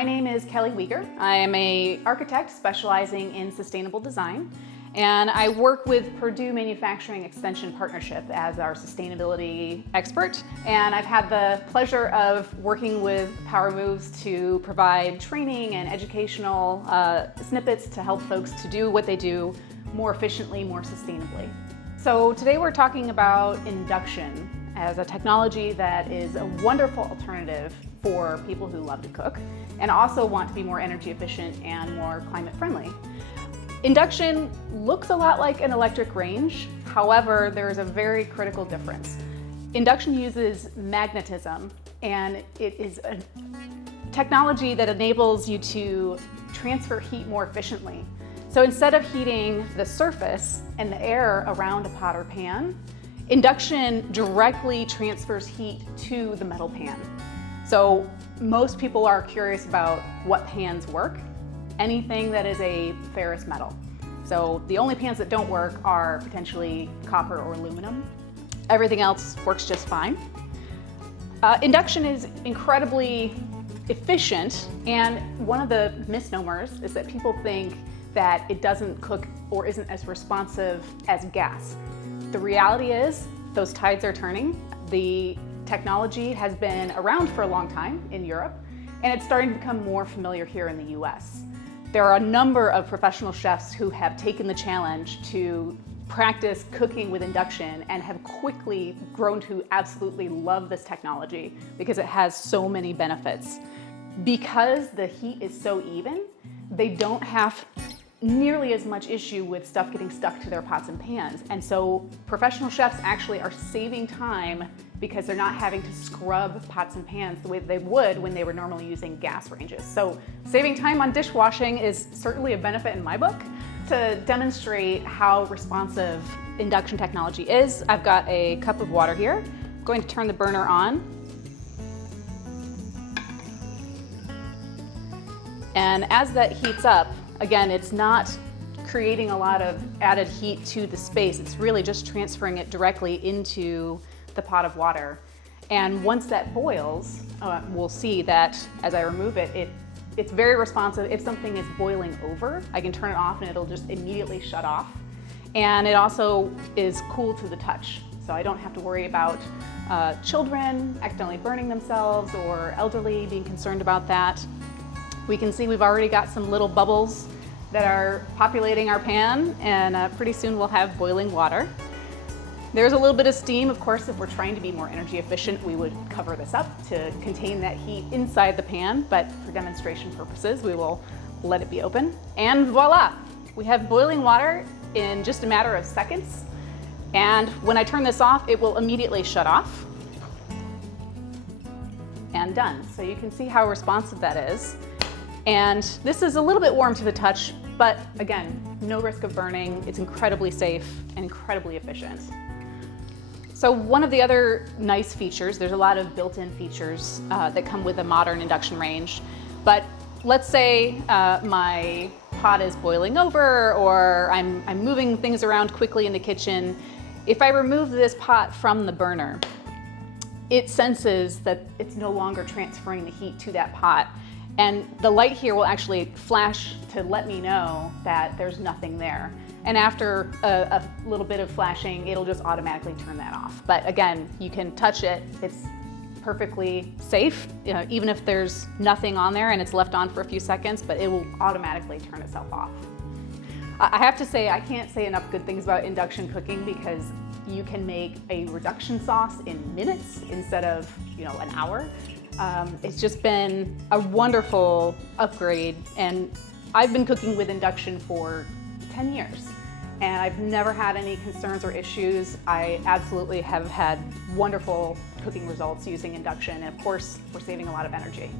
My name is Kelly Weeger. I am an architect specializing in sustainable design, and I work with Purdue Manufacturing Extension Partnership as our sustainability expert. And I've had the pleasure of working with Power Moves to provide training and educational snippets to help folks to do what they do more efficiently, more sustainably. So today we're talking about induction as a technology that is a wonderful alternative for people who love to cook and also want to be more energy efficient and more climate friendly. Induction looks a lot like an electric range. However, there is a very critical difference. Induction uses magnetism, and it is a technology that enables you to transfer heat more efficiently. So instead of heating the surface and the air around a pot or pan, induction directly transfers heat to the metal pan. So most people are curious about what pans work. Anything that is a ferrous metal. So the only pans that don't work are potentially copper or aluminum. Everything else works just fine. Induction is incredibly efficient, and one of the misnomers is that people think that it doesn't cook or isn't as responsive as gas. The reality is those tides are turning. The technology has been around for a long time in Europe, and it's starting to become more familiar here in the US. There are a number of professional chefs who have taken the challenge to practice cooking with induction and have quickly grown to absolutely love this technology because it has so many benefits. Because the heat is so even, they don't have nearly as much issue with stuff getting stuck to their pots and pans. And so professional chefs actually are saving time because they're not having to scrub pots and pans the way they would when they were normally using gas ranges. So saving time on dishwashing is certainly a benefit in my book. To demonstrate how responsive induction technology is, I've got a cup of water here. I'm going to turn the burner on. And as that heats up, again, it's not creating a lot of added heat to the space. It's really just transferring it directly into the pot of water. And once that boils, we'll see that as I remove it, it's very responsive. If something is boiling over, I can turn it off and it'll just immediately shut off. And it also is cool to the touch. So I don't have to worry about children accidentally burning themselves or elderly being concerned about that. We can see we've already got some little bubbles that are populating our pan, and pretty soon we'll have boiling water. There's a little bit of steam. Of course, if we're trying to be more energy efficient, we would cover this up to contain that heat inside the pan, but for demonstration purposes, we will let it be open. And voila, we have boiling water in just a matter of seconds. And when I turn this off, it will immediately shut off. And done. So you can see how responsive that is. And this is a little bit warm to the touch, but again, no risk of burning. It's incredibly safe and incredibly efficient. So one of the other nice features, there's a lot of built-in features that come with a modern induction range, but let's say my pot is boiling over or I'm moving things around quickly in the kitchen. If I remove this pot from the burner, it senses that it's no longer transferring the heat to that pot. And the light here will actually flash to let me know that there's nothing there. And after a little bit of flashing, it'll just automatically turn that off. But again, you can touch it. It's perfectly safe, even if there's nothing on there and it's left on for a few seconds, but it will automatically turn itself off. I have to say, I can't say enough good things about induction cooking because you can make a reduction sauce in minutes instead of, an hour. It's just been a wonderful upgrade, and I've been cooking with induction for 10 years, and I've never had any concerns or issues. I absolutely have had wonderful cooking results using induction, and of course, we're saving a lot of energy.